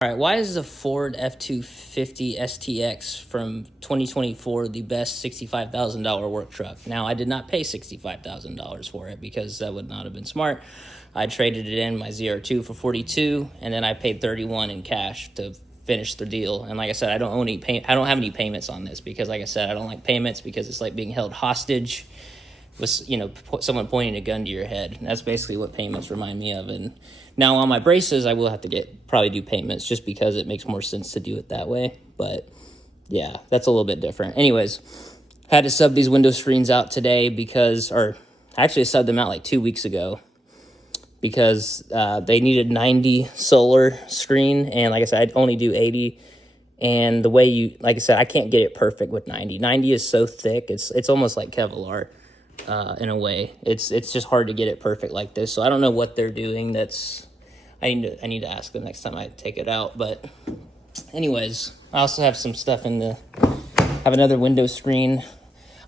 All right, why is the Ford F250 STX from 2024 the best $65,000 work truck? Now, I did not pay $65,000 for it because that would not have been smart. I traded it in my ZR2 for 42, and then I paid 31 in cash to finish the deal. And like I said, I don't have any payments on this because, like I said, I don't like payments because it's like being held hostage with someone pointing a gun to your head. And that's basically what payments remind me of. And now on my braces, I will have to probably do payments just because it makes more sense to do it that way. But yeah, that's a little bit different. Anyways, had to sub these window screens out today or actually I subbed them out like 2 weeks ago because they needed 90 solar screen, and like I said, I'd only do 80. And the way like I said, I can't get it perfect with 90. 90 is so thick, it's almost like Kevlar. In a way, it's just hard to get it perfect like this. So I don't know what they're doing. I need to ask them next time I take it out. But anyways, I also have some stuff have another window screen.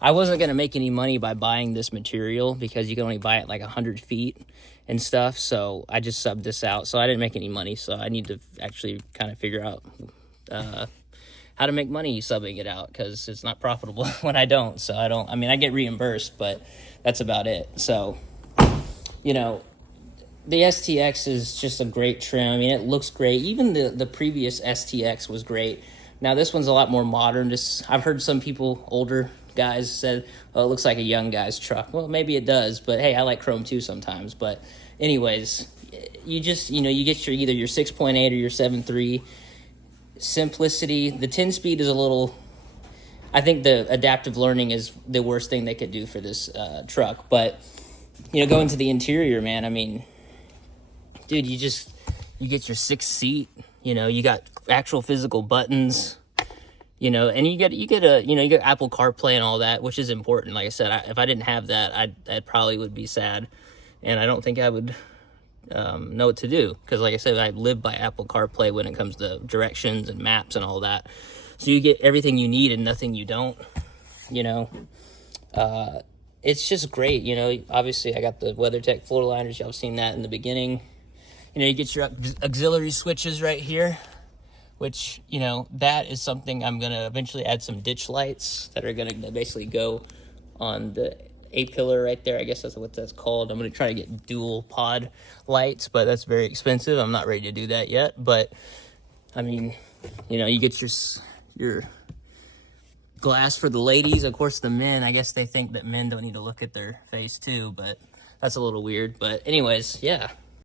I wasn't gonna make any money by buying this material because you can only buy it like 100 feet and stuff. So I just subbed this out. So I didn't make any money. So I need to actually kind of figure out how to make money subbing it out because it's not profitable when I don't. So I get reimbursed, but that's about it. So, the STX is just a great trim. I mean, it looks great. Even the previous STX was great. Now this one's a lot more modern. I've heard some people, older guys, said, "Oh, it looks like a young guy's truck." Well, maybe it does, but hey, I like chrome too sometimes. But anyways, you just you get either your 6.8 or your 7.3. Simplicity. The 10-speed is I think the adaptive learning is the worst thing they could do for this truck. But going to the interior, man, I mean, dude, you get your 6th seat. You got actual physical buttons. And you get you get Apple CarPlay and all that, which is important. Like I said, if I didn't have that, I probably would be sad, and I don't think I would know what to do, because like I said, I live by Apple CarPlay when it comes to directions and maps and all that. So you get everything you need and nothing you don't. It's just great. Obviously I got the WeatherTech floor liners. Y'all have seen that in the beginning. You get your auxiliary switches right here, which that is something I'm gonna eventually add. Some ditch lights that are gonna basically go on the A-pillar right there. I guess that's what that's called. I'm going to try to get dual pod lights, but that's very expensive. I'm not ready to do that yet. But I mean, you get your glass for the ladies. Of course, the men, I guess they think that men don't need to look at their face too, but that's a little weird. But anyways, yeah,